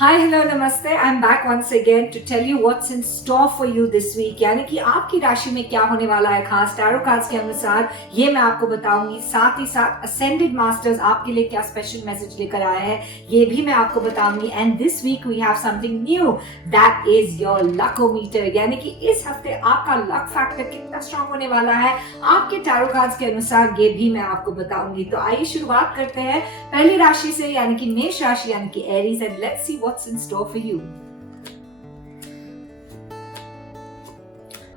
हाय hello नमस्ते, I am back once again to tell you what's in store for you this week. यानी कि आपकी राशि में क्या होने वाला है खास टैरो कार्ड्स के अनुसार, ये मैं आपको बताऊंगी। साथ ही साथ असेंडेड मास्टर्स आपके लिए क्या स्पेशल मैसेज लेकर आया है, ये भी मैं आपको बताऊंगी। And this week we have something new, that is your luckometer. यानी कि इस हफ्ते आपका लक फैक्टर कितना स्ट्रांग होने वाला है आपके टैरो कार्ड्स के अनुसार, ये भी मैं आपको बताऊंगी। तो आइए शुरुआत करते हैं पहली राशि से, यानी कि मेष राशि यानी कि Aries. And let's see what's in store for you.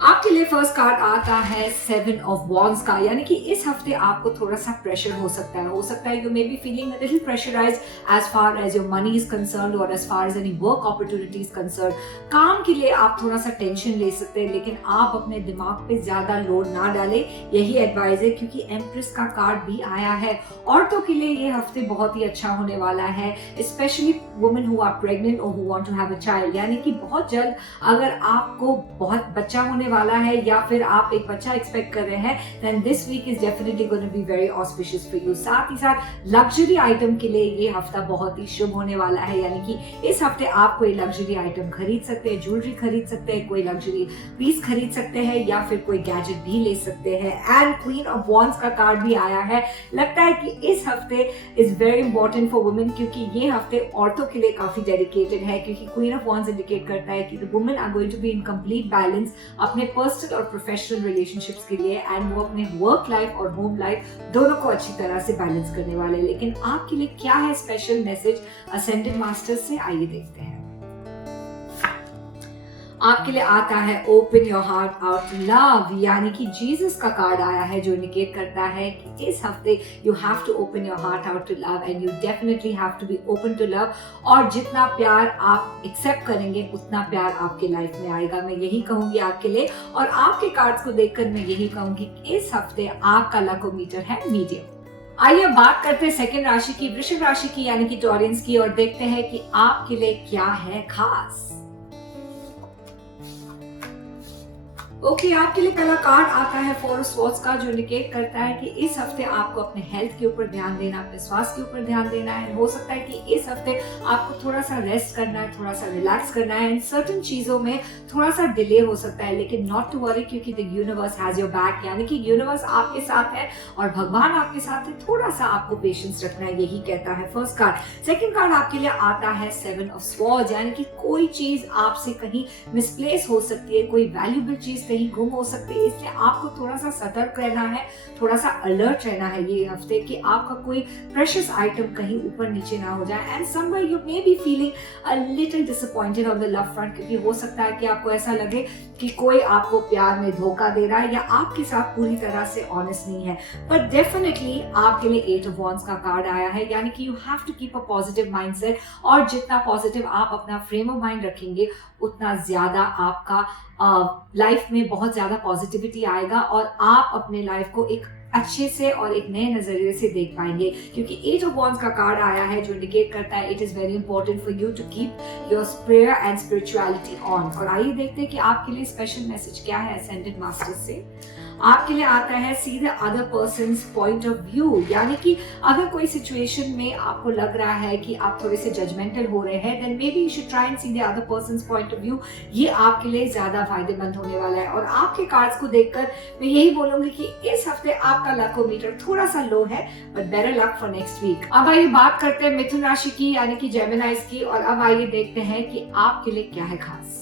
आपके लिए फर्स्ट कार्ड आता है 7 ऑफ वॉन्ड्स का। यानी कि इस हफ्ते आपको थोड़ा सा प्रेशर हो सकता है you may be feeling a little pressurised as far as your money is concerned और as far as any work opportunities concerned. काम के लिए आप थोड़ा सा टेंशन ले सकते हैं, लेकिन आप अपने दिमाग पे ज्यादा लोड ना डालें, यही एडवाइस है। क्योंकि एम्प्रेस का कार्ड भी आया है। औरतों के लिए ये हफ्ते बहुत ही अच्छा होने वाला है, specially women who are pregnant और who want to have a child. यानी कि बहुत जल्द अगर आपको बहुत बच्चा होने वाला है या फिर आप एक बच्चा एक्सपेक्ट कर रहे हैं, then this week is definitely going to be very auspicious for you. साथ ही साथ लग्जरी आइटम के लिए ये हफ्ता बहुत ही शुभ होने वाला है। यानी कि इस हफ्ते आप कोई लग्जरी आइटम खरीद सकते हैं, ज्वेलरी खरीद सकते हैं, कोई लग्जरी पीस खरीद सकते हैं या फिर कोई गैजेट भी ले सकते हैं। एंड क्वीन ऑफ वॉन्ड्स का कार्ड भी आया है। लगता है कि इस हफ्ते is very important for women, क्योंकि ये हफ्ते औरतों के लिए काफी डेडिकेटेड है। क्योंकि क्वीन ऑफ वॉन्ड्स इंडिकेट करता है कि the women are going to be in complete balance अपने पर्सनल और प्रोफेशनल रिलेशनशिप्स के लिए, एंड वो अपने वर्क लाइफ और होम लाइफ दोनों को अच्छी तरह से बैलेंस करने वाले हैं। लेकिन आपके लिए क्या है स्पेशल मैसेज असेंडेड मास्टर्स से, आइए देखते हैं। आपके लिए आता है open your heart out to love. यानी कि जीसस का कार्ड आया है जो इंडिकेट करता है कि इस हफ्ते you have to open your heart out to love and you definitely have to be open to love. और जितना प्यार आप एक्सेप्ट करेंगे उतना प्यार आपके लाइफ में आएगा, मैं यही कहूंगी आपके लिए। और आपके कार्ड्स को देखकर मैं यही कहूंगी कि इस हफ्ते आपका लकोमीटर है मीडियम। आइए बात करते हैं सेकंड राशि की, वृषभ राशि की, यानी कि टॉरियंस की, और देखते हैं कि आपके लिए क्या है खास। ओके, आपके लिए पहला कार्ड आता है 4 ऑफ स्वॉर्ड्स का, जो इंडिकेट करता है कि इस हफ्ते आपको अपने हेल्थ के ऊपर ध्यान देना, अपने स्वास्थ्य के ऊपर ध्यान देना है। हो सकता है कि इस हफ्ते आपको थोड़ा सा रेस्ट करना है, थोड़ा सा रिलैक्स करना है, एंड सर्टेन चीजों में थोड़ा सा डिले हो सकता है, लेकिन नॉट टू वरी, क्योंकि the universe has your back. यानी कि यूनिवर्स आपके साथ है और भगवान आपके साथ है। थोड़ा सा आपको पेशेंस रखना है, यही कहता है फर्स्ट कार्ड। सेकंड कार्ड आपके लिए आता है 7 ऑफ स्वॉर्ड्स। यानी कि कोई चीज आपसे कहीं मिसप्लेस हो सकती है, कोई वैल्यूएबल चीज कहीं गुम हो सकती है, इसलिए आपको थोड़ा सा सतर्क रहना है, थोड़ा सा अलर्ट रहना है ये हफ्ते कि आपका कोई प्रेशियस आइटम कहीं ऊपर नीचे ना हो जाए। And somewhere you may be feeling a little disappointed on the love front, क्योंकि हो सकता है कि आपको ऐसा लगे कि कोई आपको प्यार में धोखा दे रहा है या आपके साथ पूरी तरह से ऑनेस्ट नहीं है। बट डेफिनेटली आपके लिए 8 ऑफ वॉन्ड्स का कार्ड आया है। यानी कि you have to keep a positive mindset, और जितना पॉजिटिव आप अपना फ्रेम ऑफ माइंड रखेंगे उतना ज्यादा आपका लाइफ में बहुत ज्यादा पॉजिटिविटी आएगा और आप अपने लाइफ को एक अच्छे से और एक नए नजरिए से देख पाएंगे। क्योंकि 8 ऑफ वॉन्ड्स का कार्ड आया है जो इंडिकेट करता है it is very important for you to keep your prayer and spirituality on. और आइए देखते हैं कि आपके लिए स्पेशल मैसेज क्या है असेंडेड मास्टर्स से। आपके लिए आता है सी the other person's point of view. यानी कि अगर कोई सिचुएशन में आपको लग रहा है कि आप थोड़े से जजमेंटल हो रहे हैं, then maybe you should try and see the other person's point of view. ये आपके लिए ज्यादा फायदेमंद होने वाला है। और आपके कार्ड्स को देखकर मैं यही बोलूंगी कि इस हफ्ते आपका लकोमीटर थोड़ा सा लो है, but better luck for next week. अब आइए बात करते हैं मिथुन राशि की, यानी कि जेमिनाइज की, और अब आइए देखते हैं कि आपके लिए क्या है खास।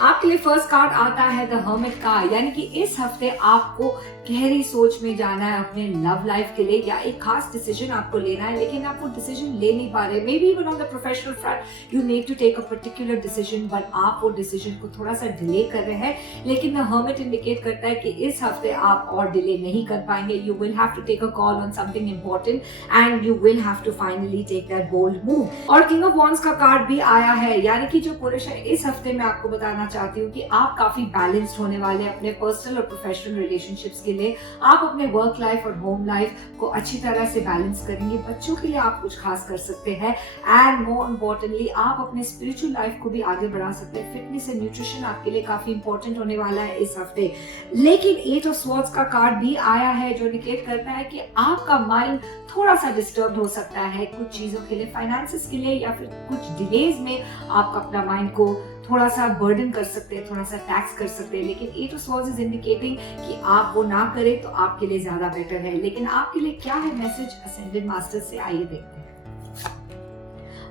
आपके लिए फर्स्ट कार्ड आता है द हर्मिट का। यानी कि इस हफ्ते आपको गहरी सोच में जाना है अपने लव लाइफ के लिए, या एक खास डिसीजन आपको लेना है, लेकिन आप वो डिसीजन ले नहीं पा रहे। Maybe even on the professional front you need to take a particular decision, but आप वो डिसीजन को थोड़ा सा डिले कर रहे हैं। लेकिन द हर्मिट इंडिकेट करता है कि इस हफ्ते आप और डिले नहीं कर पाएंगे। You will have to take a call on something important and you will have to finally take that bold move. और किंग ऑफ वॉन्ड्स का कार्ड भी आया है। यानी कि जो पुरुष है, इस हफ्ते मैं आपको बताना चाहती हूँ कि आप काफी बैलेंस्ड होने वाले हैं अपने पर्सनल और प्रोफेशनल रिलेशनशिप्स के लिए। आप अपने वर्क लाइफ और होम लाइफ को अच्छी तरह से बैलेंस करेंगे। बच्चों के लिए आप कुछ खास कर सकते हैं एंड मोर इम्पोर्टेंटली आप अपने स्पिरिचुअल लाइफ को भी आगे बढ़ा सकते हैं। फिटनेस एंड न्यूट्रिशन आपके लिए काफी इंपॉर्टेंट होने वाला है इस हफ्ते। लेकिन 8 ऑफ स्वॉर्ड्स का कार्ड भी आया है जो इंडिकेट करता है कि आपका माइंड थोड़ा सा डिस्टर्ब हो सकता है कुछ चीजों के लिए, फाइनेंसेस के लिए, या फिर कुछ डिलेज में आप अपना माइंड को थोड़ा सा बर्डन कर सकते हैं, थोड़ा सा टैक्स कर सकते हैं। लेकिन 8 ऑफ स्वॉर्ड्स इज इंडिकेटिंग कि आप वो ना करें तो आपके लिए ज्यादा बेटर है। लेकिन आपके लिए क्या है मैसेज असेंडेड मास्टर से, आइए देखते हैं।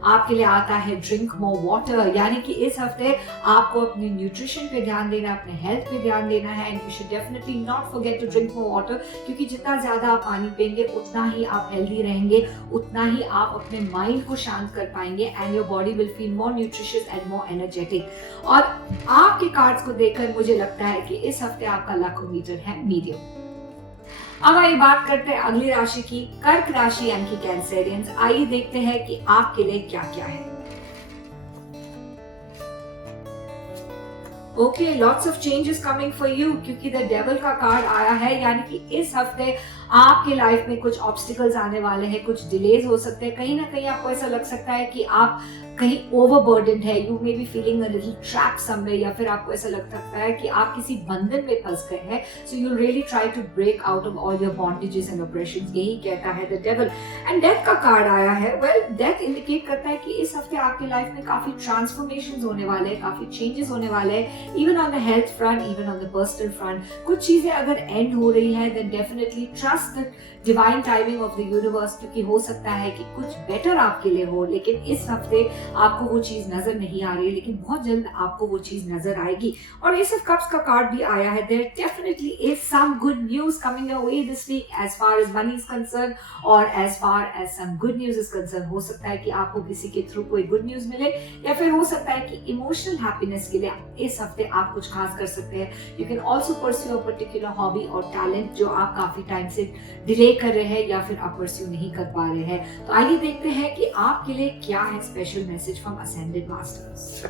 आपके लिए आता है ड्रिंक मोर वाटर, यानी कि इस हफ्ते आपको अपने न्यूट्रिशन पे ध्यान देना, अपने हेल्थ पे ध्यान देना है and you should definitely not forget to drink more water, क्योंकि जितना ज्यादा आप पानी पिएंगे उतना ही आप हेल्दी रहेंगे, उतना ही आप अपने माइंड को शांत कर पाएंगे and your body will feel more nutritious and more energetic. और आपके कार्ड्स को देखकर मुझे लगता है कि इस हफ्ते आपका लकोमीटर है मीडियम। अब आइए बात करते हैं अगली राशि की, कर्क राशि यानी कि कैंसेरियंस। आइए देखते हैं कि आपके लिए क्या क्या है। Okay, lots of changes coming for you, क्योंकि द डेविल का कार्ड आया है, यानी कि इस हफ्ते आपके लाइफ में कुछ ऑब्स्टिकल्स आने वाले हैं, कुछ डिलेज हो सकते हैं। कहीं ना कहीं आपको ऐसा लग सकता है कि आप कहीं ओवरबर्डन्ड है, you may be feeling a little trap somewhere, या फिर आपको ऐसा लग सकता है कि आप किसी बंधन में फंस गए हैं। So you really try to break out of all your bondages and operations, यही कहता है द डेविल। एंड डेथ का कार्ड आया है। वेल, डेथ इंडिकेट करता है कि इस हफ्ते आपके लाइफ में काफी ट्रांसफॉर्मेशंस होने वाले हैं, काफी चेंजेस होने वाले हैं, even on the health front, even on the personal front. कुछ चीजें अगर एंड हो रही है then definitely trust the divine timing of the universe, क्योंकि हो सकता है कि कुछ बेटर आपके लिए हो। लेकिन इस हफ्ते आपको वो चीज नजर नहीं आ रही, लेकिन बहुत जल्द आपको वो चीज नजर आएगी। और एस ऑफ कप्स का कार्ड भी आया है। There definitely is some good news coming your way this week as far as money is concern, और as far as some good news is concern. हो सकता है कि आपको किसी के थ्रू कोई गुड न्यूज मिले, या फिर हो सकता है कि इमोशनल हैप्पीनेस के लिए इस हफ्ते आप कुछ खास कर सकते हैं। You can also pursue a particular hobby और टैलेंट जो आप काफी टाइम से डिले कर रहे हैं या फिर आप परस्यू नहीं कर पा रहे हैं। तो आइए देखते हैं कि आपके लिए क्या है special message from ascended masters.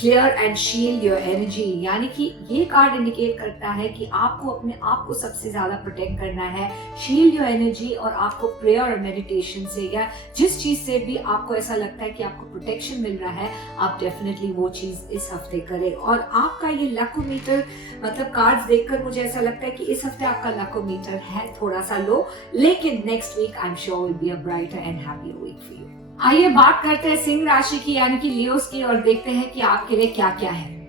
Clear and shield your energy, यानी कि ये कार्ड इंडिकेट करता है कि आपको अपने आप को सबसे ज्यादा प्रोटेक्ट करना है। शील्ड योर एनर्जी, और आपको प्रेयर और मेडिटेशन से या जिस चीज से भी आपको ऐसा लगता है कि आपको प्रोटेक्शन मिल रहा है, आप डेफिनेटली वो चीज इस हफ्ते करें। और आपका ये लकोमीटर मतलब कार्ड्स देखकर मुझे ऐसा लगता है कि इस हफ्ते आपका लकोमीटर है थोड़ा सा लो, लेकिन next week I am sure will be a brighter and happier week for you. आइए बात करते हैं सिंह राशि की यानी कि लियोस की, और देखते हैं कि आपके लिए क्या क्या है।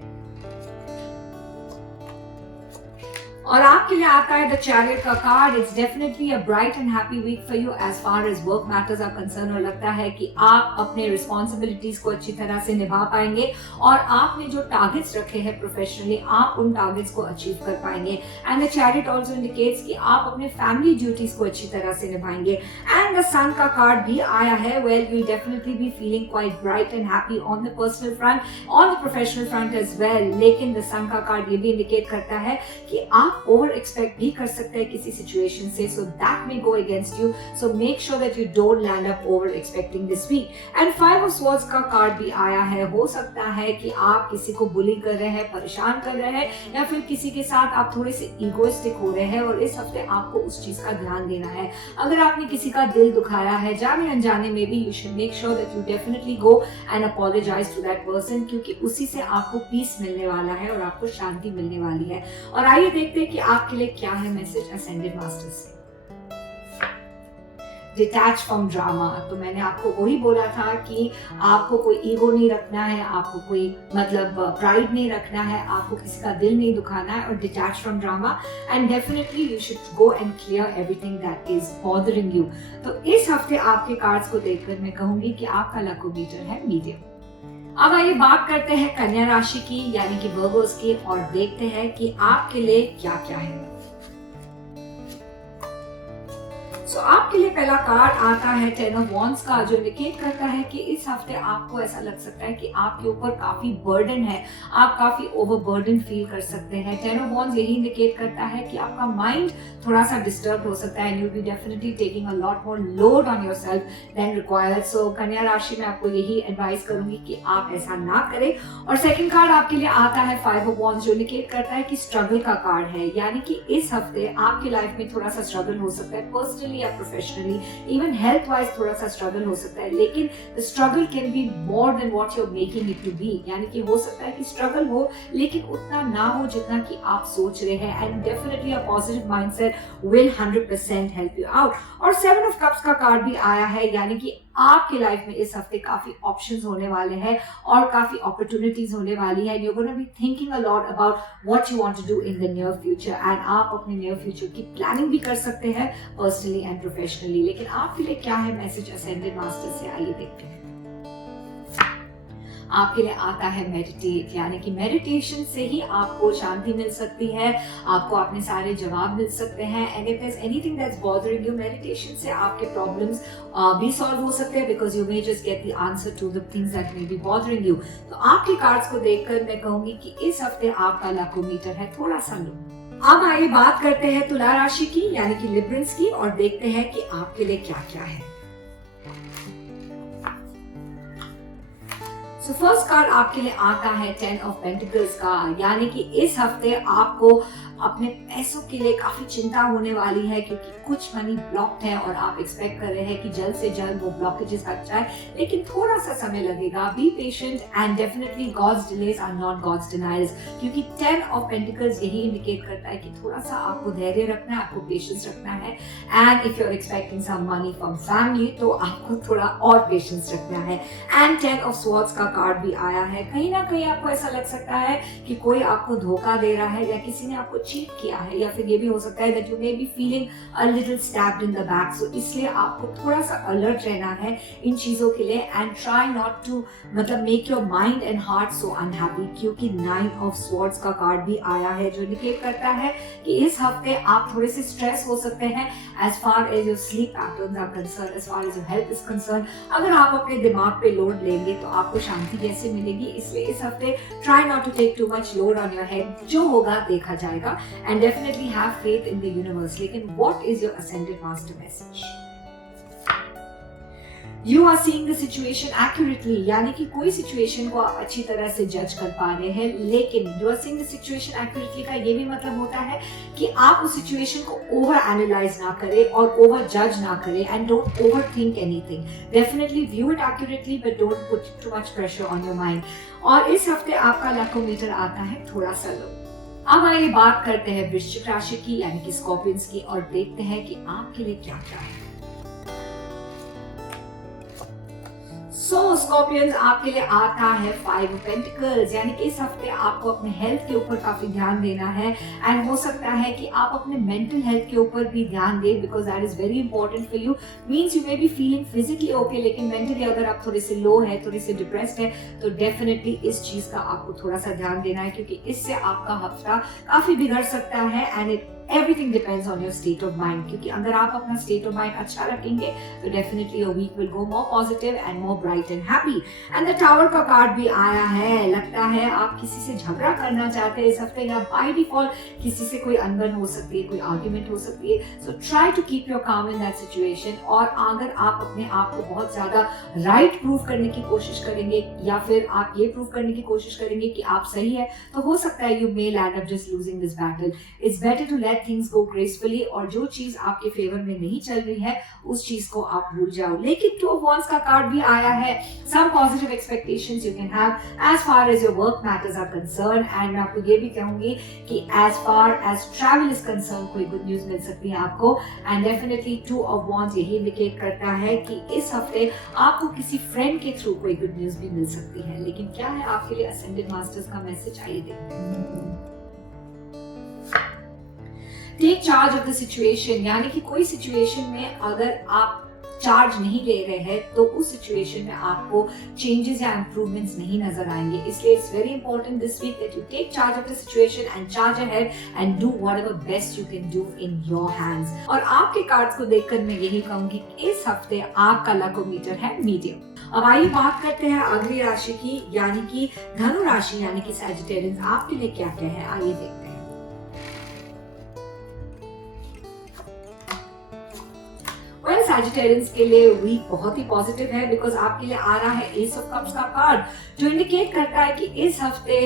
और आपके लिए आता है द चैरियट का card. It's definitely a bright and happy week for you as far as work matters are concern. और लगता है कि आप अपने रिस्पॉन्सिबिलिटीज को अच्छी तरह से निभा पाएंगे, और आपने जो टारगेट्स रखे हैं प्रोफेशनली, आप उन टारगेट्स को अचीव कर पाएंगे। And the chariot also indicates कि आप अपने फैमिली ड्यूटीज को अच्छी तरह से निभाएंगे। एंड द सन का कार्ड भी आया है। Well, you definitely be feeling quite bright and happy on the personal front, on the professional front as well. लेकिन द सन का कार्ड ये भी इंडिकेट करता है कि आप ओवर एक्सपेक्ट भी कर सकते हैं किसी सिचुएशन से, so that may go against you. So make sure that you don't land up over expecting this week. And 5 of swords का कार्ड भी आया है। हो सकता है कि आप किसी को बुली कर रहे हैं, परेशान कर रहे हैं, या फिर किसी के साथ आप थोड़े से इगोइस्टिक हो रहे हैं, और इस हफ्ते आपको उस चीज का ध्यान देना है। अगर आपने किसी का दिल दुखाया है जाने अनजाने में भी, you should make sure that you definitely go and apologise to that person, क्योंकि उसी से आपको पीस मिलने वाला है और आपको शांति मिलने वाली है। और आइए देखते हैं कि आपके लिए क्या है मैसेज असेंडेड मास्टर्स से। डिटैच फ्रॉम ड्रामा, तो मैंने आपको वही बोला था कि आपको कोई ईगो नहीं रखना है, आपको कोई मतलब प्राइड नहीं रखना है, आपको किसी का दिल नहीं दुखाना है, और detach from drama and definitely you should go and clear everything that is bothering you. तो इस हफ्ते आपके कार्ड्स को देखकर मैं कहूंगी कि आपका लकोमीटर है मीडियम। अब आइए बात करते हैं कन्या राशि की यानी कि वर्गोस की, और देखते हैं कि आपके लिए क्या क्या है। सो आपके लिए पहला कार्ड आता है 10 ऑफ वॉन्ड्स का, जो इंडिकेट करता है कि इस हफ्ते आपको ऐसा लग सकता है कि आपके ऊपर काफी बर्डन है, आप काफी ओवरबर्डन फील कर सकते हैं। 10 ऑफ वॉन्ड्स यही इंडिकेट करता है कि आपका माइंड थोड़ा सा डिस्टर्ब हो सकता है and you will be definitely taking a lot more load on yourself then required. So कन्या राशि में आपको यही एडवाइस करूंगी कि आप ऐसा ना करें। और सेकंड कार्ड आपके लिए आता है 5 ऑफ वॉन्ड्स, जो इंडिकेट करता है कि स्ट्रगल का कार्ड है, यानी कि इस हफ्ते आपकी लाइफ में थोड़ा सा स्ट्रगल हो सकता है, पर्सनली या प्रोफेशनली, इवन हेल्थ वाइज थोड़ा सा स्ट्रगल हो सकता है, लेकिन the struggle can be more than what you are making it to be. यानी कि हो सकता है कि स्ट्रगल हो लेकिन उतना ना हो जितना कि आप सोच रहे हैं, and definitely a positive mindset will 100% help you out. और 7 ऑफ कप्स का कार्ड भी आया है, यानी कि आपकी लाइफ में इस हफ्ते काफी ऑप्शंस होने वाले हैं और काफी अपॉर्चुनिटीज होने वाली है। You're going to be thinking a lot about what you want to do in the near future, and आप अपने near future की प्लानिंग भी कर सकते हैं पर्सनली एंड प्रोफेशनली। लेकिन आपके लिए क्या है मैसेज असेंडेड मास्टर से, आइए देखते हैं। आपके लिए आता है मेडिटेट, यानी कि मेडिटेशन से ही आपको शांति मिल सकती है, आपको अपने सारे जवाब मिल सकते हैं, and if there is anything that's bothering you, meditation से आपके प्रॉब्लम्स भी सॉल्व हो सकते हैं, because you may just get the answer to the things that may be bothering you. तो आपके कार्ड्स को देखकर मैं कहूंगी कि इस हफ्ते आपका लकोमीटर है थोड़ा सा लो। अब आइए बात करते हैं तुला राशि की, यानी कि लिब्रंस की, और देखते हैं कि आपके लिए क्या क्या है। सो फर्स्ट कार्ड आपके लिए आता है 10 ऑफ पेंटिकल्स का, यानी कि इस हफ्ते आपको अपने पैसों के लिए काफी चिंता होने वाली है, क्योंकि कुछ मनी ब्लॉक्ड है और आप एक्सपेक्ट कर रहे हैं कि जल्द से जल्द वो ब्लॉकेजेस हट जाए, लेकिन थोड़ा सा समय लगेगा। Be patient and definitely God's delays are not God's denials, क्योंकि 10 ऑफ पेंटिकल्स यही इंडिकेट करता है कि थोड़ा सा आपको धैर्य रखना है, आपको पेशेंस रखना है, and if you are expecting some money from family तो आपको थोड़ा और पेशेंस रखना है। एंड 10 ऑफ स्वॉर्ड्स का कार्ड भी आया है। कहीं ना कहीं आपको ऐसा लग सकता है कि कोई आपको धोखा दे रहा है या किसी ने आपको चीट किया है, या फिर ये भी हो सकता है that you may be feeling a little stabbed in the back. So इसलिए आपको थोड़ा सा अलर्ट रहना है इन चीजों के लिए, and try not to make your mind and heart so unhappy, क्योंकि 9 ऑफ स्वॉर्ड्स का कार्ड भी आया है, जो इंडिकेट करता है कि इस हफ्ते आप थोड़े से स्ट्रेस हो सकते हैं as far as your sleep patterns are concern, as far as your health is concern. अगर आप अपने दिमाग पे लोड लेंगे तो आपको शांति कैसे मिलेगी, इसलिए इस हफ्ते try not to take too much load on your head, जो होगा देखा जाएगा, and definitely have faith in the universe. लेकिन what is your ascended master message? You are seeing the situation accurately, यानी कि कोई सिचुएशन को आप अच्छी तरह से जज कर पा रहे हैं, लेकिन you are seeing the situation accurately का ये भी मतलब होता है कि आप उस सिचुएशन को ओवर एनालाइज ना करें और ओवर जज ना करें, and don't over think anything. Definitely view it accurately but don't put too much pressure on your mind. और इस हफ्ते आपका लकोमीटर आता है थोड़ा सा लो। अब आइए बात करते हैं वृश्चिक राशि की, यानी कि स्कॉर्पियंस की, और देखते हैं कि आपके लिए क्या क्या है। सो स्कॉर्पियंस आपके लिए आता है 5 ऑफ पेंटिकल्स, यानी कि इस हफ्ते आपको अपने हेल्थ के ऊपर काफी ध्यान देना है, एंड हो सकता है कि आप अपने मेंटल हेल्थ के ऊपर भी ध्यान दें, because that is very important for you. Means you may be feeling physically okay, लेकिन मेंटली अगर आप थोड़े से लो है, थोड़े से डिप्रेस्ड है, तो डेफिनेटली इस चीज का आपको थोड़ा सा ध्यान देना है, क्योंकि इससे आपका हफ्ता काफी बिगड़ सकता है, and everything depends on your state of mind, क्योंकि अगर आप अपना state of mind अच्छा रखेंगे तो definitely your week will go more positive and more bright and happy. And the tower का कार्ड भी आया है, लगता है आप किसी से झगड़ा करना चाहते हैं इस हफ्ते, या by default किसी से कोई अनबन हो सकती है, कोई आर्ग्यूमेंट हो सकती है। So try to keep your calm in that situation, और अगर आप अपने आप को बहुत ज्यादा right प्रूव करने की कोशिश करेंगे, या फिर आप ये प्रूव करने की कोशिश करेंगे कि आप सही है, तो हो सकता है you may land up just losing this battle. It's better to let things go gracefully, और जो चीज आपके फेवर में नहीं चल रही है उस चीज को आप भूल जाओ। लेकिन 2 of wands का कार्ड भी आया है। Some positive expectations you can have as far as your work matters are concerned, and मैं आपको ये भी कहूंगी कि as far as travel is concerned कोई good news मिल सकती है आपको, and definitely 2 of wands यही इंडिकेट करता है कि इस हफ्ते आपको किसी फ्रेंड के थ्रू कोई गुड न्यूज भी मिल सकती है। लेकिन क्या है आपके लिए असेंडेड मास्टर्स का मैसेज, आइए देखते हैं। Take charge of the situation, यानी कि कोई सिचुएशन में अगर आप चार्ज नहीं ले रहे हैं तो उस सिचुएशन में आपको चेंजेस या इंप्रूवमेंट्स नहीं नजर आएंगे। इसलिए it's very important this week that you take charge of the situation and charge ahead and do whatever best you can do in your hands. और आपके कार्ड्स को देखकर मैं यही कहूंगी कि इस हफ्ते आपका लकोमीटर है मीडियम। अब आइए बात करते हैं अगली राशि की, यानी कि धनु राशि, यानी कि सैजिटेरियंस, आपके लिए क्या क्या है, आइए देखते हैं। सैजिटेरियंस के लिए वीक बहुत ही पॉजिटिव है बिकॉज आपके लिए आ रहा है एस ऑफ कप्स का कार्ड, जो इंडिकेट करता है कि इस हफ्ते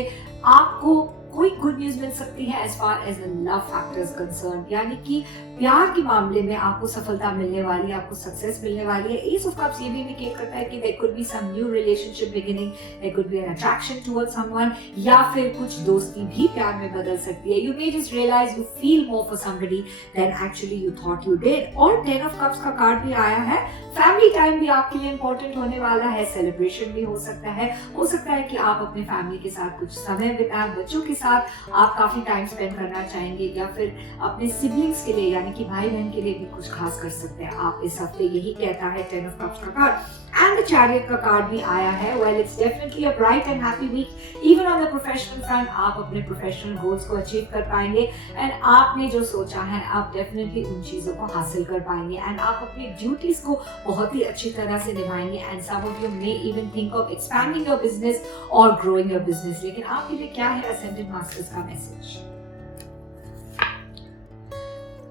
आपको कोई गुड न्यूज मिल सकती है as far as the love factor is concern, यानी कि प्यार के मामले में आपको सफलता मिलने वाली है, आपको सक्सेस मिलने वाली है। एस ऑफ कप्स ये भी इंडिकेट करता है कि there could be some new relationship beginning, there could be an attraction towards someone, या फिर कुछ दोस्ती भी प्यार में बदल सकती है। You may just realise you feel more for somebody than actually you thought you did. और 10 ऑफ कप्स का कार्ड भी आया है। फैमिली टाइम भी आपके लिए इंपॉर्टेंट होने वाला है, सेलिब्रेशन भी हो सकता है कि आप अपने फैमिली के साथ कुछ समय बिताएं, बच्चों के साथ आप काफी टाइम स्पेंड करना चाहेंगे, या फिर अपने सिबलिंग्स के लिए यानी कि भाई बहन के लिए भी कुछ खास कर सकते हैं आप इस हफ्ते, यही कहता है 10 ऑफ कप्स का कार्ड। एंड द चैरियट का कार्ड भी आया है। Well, it's definitely a bright and happy week even on the professional front. आप अपने प्रोफेशनल गोल्स को अचीव कर पाएंगे एंड आपने जो सोचा है आप डेफिनेटली उन चीजों को हासिल कर पाएंगे एंड आप अपनी ड्यूटीज को बहुत ही अच्छी तरह से निभाएंगे and some of you may even think of expanding your business और ग्रोइंग योर बिजनेस। लेकिन आपके लिए क्या है असेंडेंट मास्टर्स का message?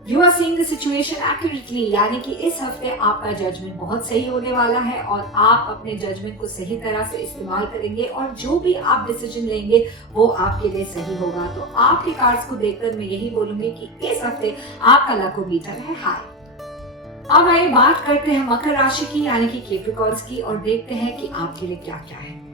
You are seeing the situation accurately, यानी कि इस हफ्ते आपका जजमेंट बहुत सही होने वाला है और आप अपने जजमेंट को सही तरह से इस्तेमाल करेंगे और जो भी आप डिसीजन लेंगे वो आपके लिए सही होगा। तो आपके कार्ड्स को देखकर मैं यही बोलूंगी कि इस हफ्ते आपका लकोमीटर है हाई। अब आइए बात करते हैं मकर राशि की, यानी कि कैप्रिकॉर्न्स की, और देखते हैं कि आपके लिए क्या क्या है।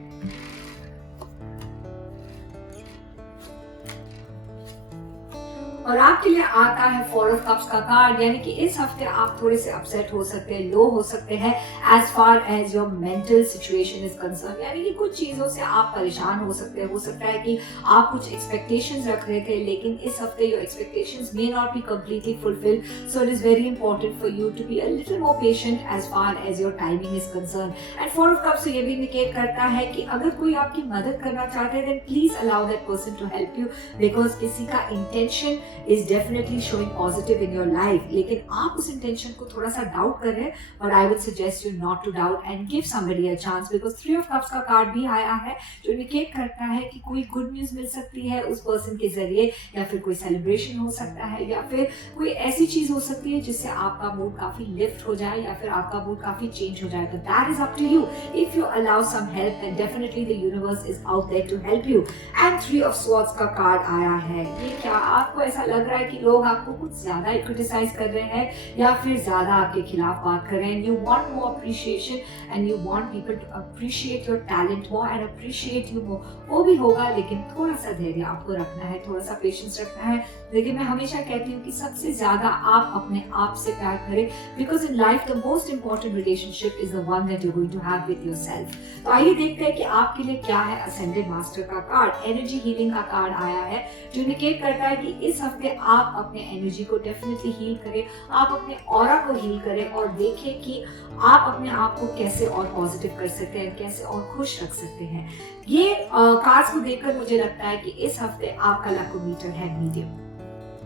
और आपके लिए आता है 4 ऑफ कप्स का कार्ड, यानी कि इस हफ्ते आप थोड़े से अपसेट हो सकते हैं, लो हो सकते हैं as far as your mental situation is concern, यानी कि कुछ चीजों से आप परेशान हो सकते हैं। हो सकता है कि आप कुछ एक्सपेक्टेशंस रख रहे थे लेकिन इस हफ्ते your expectations may not be completely fulfilled, so it is very important for you to be a little more patient as far as your timing is concern. And 4 of cups ये भी indicate करता है कि अगर कोई आपकी मदद करना चाहते हैं then please allow that person to help you, because किसी का intention is definitely showing positive in your life, लेकिन आप उस इंटेंशन को थोड़ा सा डाउट कर रहे हैं, but I would suggest you not to doubt and give somebody a chance, because 3 of cups का कार्ड भी आया है जो इंडिकेट करता है कि कोई गुड न्यूज मिल सकती है उस पर्सन के जरिए, या फिर कोई सेलिब्रेशन हो सकता है, या फिर कोई ऐसी चीज हो सकती है जिससे आपका मूड काफी लिफ्ट हो जाए या फिर आपका मूड काफी चेंज हो जाए। तो that is up to you. If you allow some help then definitely the universe is out there to help you. And 3 of swords का कार्ड आया है। ये क्या आपको ऐसा लग रहा है कि लोग आपको कुछ ज्यादा ही क्रिटिसाइज कर रहे हैं या फिर ज्यादा आपके खिलाफ बात कर रहे हैं? You want more appreciation and you want people to appreciate your talent more and appreciate you more. वो भी होगा लेकिन थोड़ा सा धैर्य आपको रखना है, थोड़ा सा पेशेंस रखना है। लेकिन मैं हमेशा कहती हूँ कि सबसे ज्यादा आप अपने आप से प्यार करें, because in life the most important relationship is the one that you are going to have with yourself. तो आइए देखते हैं कि आपके लिए क्या है असेंडेंट मास्टर का कार्ड। एनर्जी हीलिंग का कार्ड आया है जो इंडिकेट करता है कि इस हफ्ते आप अपने एनर्जी को डेफिनेटली हील करें, आप अपने ऑरा को हील करें और देखें कि आप अपने आप को कैसे और पॉजिटिव कर सकते हैं, कैसे और खुश रख सकते हैं। ये कार्ड्स को देखकर मुझे लगता है कि इस हफ्ते आपका लकोमीटर है मीडियम।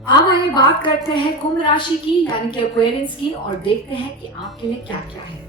अब आइए बात करते हैं कुंभ राशि की, यानी कि एक्वेरियंस की, और देखते हैं कि आपके लिए क्या क्या है।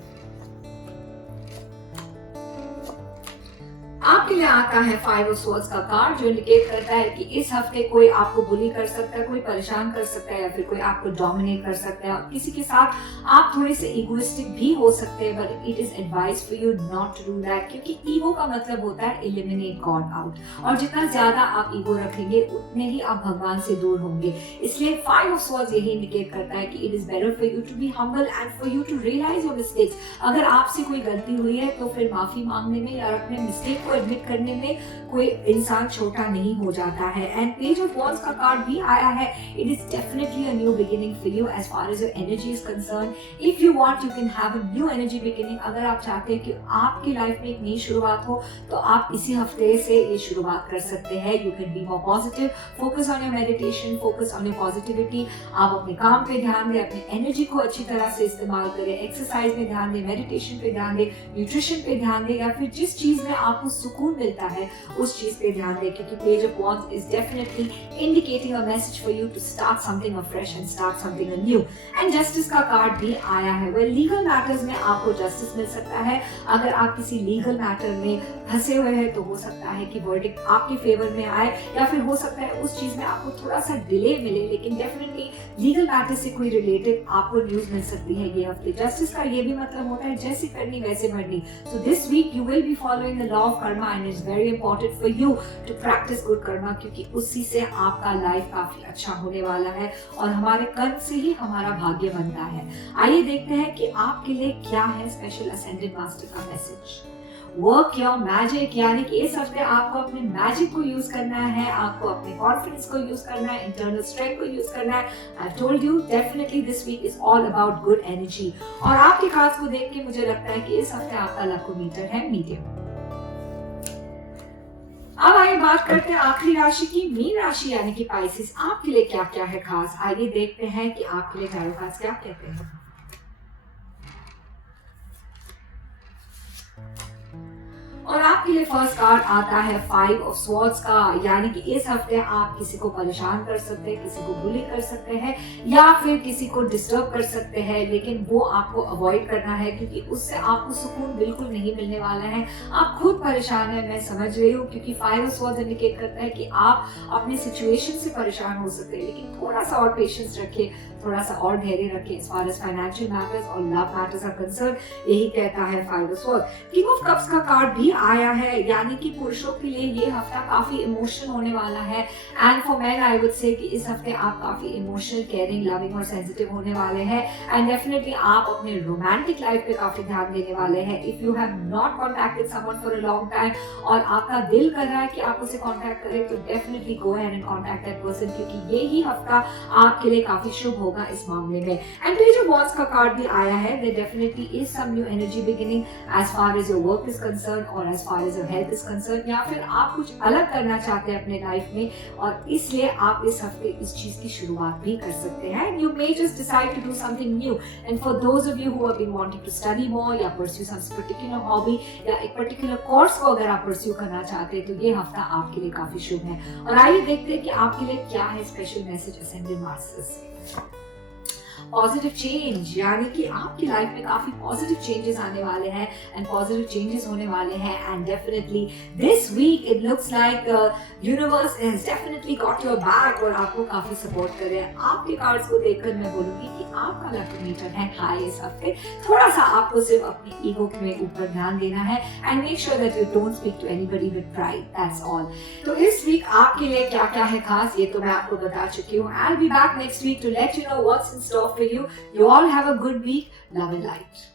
आपके लिए आता है 5 ऑफ स्वॉर्ड्स का कार्ड जो इंडिकेट करता है कि इस हफ्ते कोई आपको बुली कर सकता है, कोई परेशान कर सकता है, या फिर कोई आपको डोमिनेट कर सकता है और किसी के साथ आप थोड़े से इगोइस्टिक भी हो सकते हैं, but it is advice for you not to do that, क्योंकि ईगो का मतलब होता है एलिमिनेट गॉड आउट, और जितना ज्यादा आप ईगो रखेंगे उतने ही आप भगवान से दूर होंगे। इसलिए 5 ऑफ स्वॉर्ड्स यही इंडिकेट करता है कि it is better for you to be humble and for you to realise your mistakes. अगर आपसे कोई गलती हुई है तो फिर माफी मांगने में या अपने मिस्टेक को एडमिट मोटिवेट करने में कोई इंसान छोटा नहीं हो जाता है। एंड पेज ऑफ वॉन्ड्स का कार्ड भी आया है। It is definitely a new beginning for you as far as your energy is concern. If you want you can have a new energy beginning. अगर आप चाहते हैं कि आपकी लाइफ में एक नई शुरुआत हो तो आप इसी हफ्ते से ये शुरुआत कर सकते हैं। You can be more positive, focus on your meditation, focus on your positivity. आप अपने काम पे ध्यान दें, अपनी एनर्जी को अच्छी तरह से इस्तेमाल करें, एक्सरसाइज में ध्यान दें, मेडिटेशन पे ध्यान दें, न्यूट्रिशन पे ध्यान दें, या फिर जिस चीज में आपको सुकून मिलता है उस चीज पे ध्यान दें, क्योंकि page of wands is definitely indicating a message for you to start something fresh and start something new. And justice का कार्ड भी आया है। वेल, लीगल मैटर्स में आपको जस्टिस मिल सकता है। अगर आप किसी लीगल मैटर में फंसे हुए हैं तो हो सकता है कि वर्डिक्ट आपके फेवर में आए, या फिर हो सकता है उस चीज में आपको थोड़ा सा डिले मिले, लेकिन डेफिनेटली लीगल मैटर से कोई रिलेटेड आपको न्यूज मिल सकती है ये हफ्ते। जस्टिस का ये भी मतलब होता है जैसे करनी वैसे भरनी। So this week you will be following the law of karma and it's very important for you to practise good karma, क्योंकि उसी से आपका लाइफ काफी अच्छा होने वाला है और हमारे कर्म से ही हमारा भाग्य बनता है। आइए देखते हैं कि आपके लिए क्या है स्पेशल असेंडेंट मास्टर का मैसेज। वर्क योर मैजिक, यानी कि इस हफ्ते आपको अपने मैजिक को यूज करना है, आपको अपने कॉन्फिडेंस को यूज करना है, इंटरनल स्ट्रेंथ को यूज करना है। I told you definitely this week is all about good energy. और आपके कार्ड्स को देख के मुझे लगता है कि इस हफ्ते आपका लकोमीटर है मीडियम। अब आइए बात करते हैं आखिरी राशि की, मीन राशि यानी कि पाइसेस। आपके लिए क्या क्या है खास, आइए देखते हैं कि आपके लिए टैरो कार्ड्स क्या कहते हैं। और आपके लिए फर्स्ट कार्ड आता है 5 ऑफ स्वॉर्ड्स का, यानी कि इस हफ्ते आप किसी को परेशान कर सकते हैं, किसी को बुली कर सकते हैं, या फिर किसी को डिस्टर्ब कर सकते हैं, लेकिन वो आपको अवॉइड करना है क्योंकि उससे आपको सुकून बिल्कुल नहीं मिलने वाला है। आप खुद परेशान है, मैं समझ रही हूँ, क्योंकि 5 ऑफ स्वॉर्ड्स इंडिकेट करता है कि आप अपने सिचुएशन से परेशान हो सकते हैं, लेकिन थोड़ा सा और पेशेंस रखिए, थोड़ा सा और धैर्य रखिए as far as financial matters और लव मैटर्स आर कंसर्न। यही कहता है 5 of swords. King of cups का कार्ड भी आया है, यानी कि पुरुषों के लिए ये हफ्ता काफी इमोशनल होने वाला है। And for main I would say कि इस हफ्ते आप काफी इमोशनल, केयरिंग, लविंग और सेंसिटिव होने वाले हैं। एंड डेफिनेटली आप अपने रोमांटिक लाइफ पे काफी ध्यान देने वाले हैं। If you have not contacted someone for a long time और आपका दिल कर रहा है कि आप उसे कॉन्टैक्ट करें, तो definitely go ahead and contact that person, क्योंकि ये ही हफ्ता आपके लिए काफी शुभ होगा इस मामले में। एंड पेज ऑफ वॉन्ड्स का कार्ड भी आया है। There definitely is some new energy beginning as far as your work is concern और as far as your health is concern, या फिर आप कुछ अलग करना चाहते हैं अपने लाइफ में और इसलिए आप इस हफ्ते इस चीज की शुरुआत भी कर सकते हैं। You may just decide to do something new. And for those of you who have been wanting to study more या परस्यू सम पर्टिकुलर हॉबी या एक पर्टिकुलर कोर्स को अगर आप परस्यू करना चाहते हैं तो ये हफ्ता आपके लिए काफी शुभ है। और आइए देखते हैं कि आपके लिए क्या है स्पेशल मैसेज असेंडेंट मार्स से। पॉजिटिव चेंज, यानी कि आपकी लाइफ में काफी पॉजिटिव चेंजेस आने वाले हैं एंड पॉजिटिव चेंजेस होने वाले हैं। And definitely this week it looks like universe has definitely got your back और आपको काफी सपोर्ट कर रहे हैं। आपके कार्ड्स को देखकर मैं बोलूंगी कि आपका लकोमीटर है हाई इस हफ्ते। थोड़ा सा आपको सिर्फ अपनी ईगो के ऊपर ध्यान देना है and make sure that you don't speak to anybody with pride, that's all. तो इस वीक आपके लिए क्या क्या है खास ये तो मैं आपको बता चुकी हूँ। I will be back next week to let you know what's in store for you. You all have a good week. Love and light.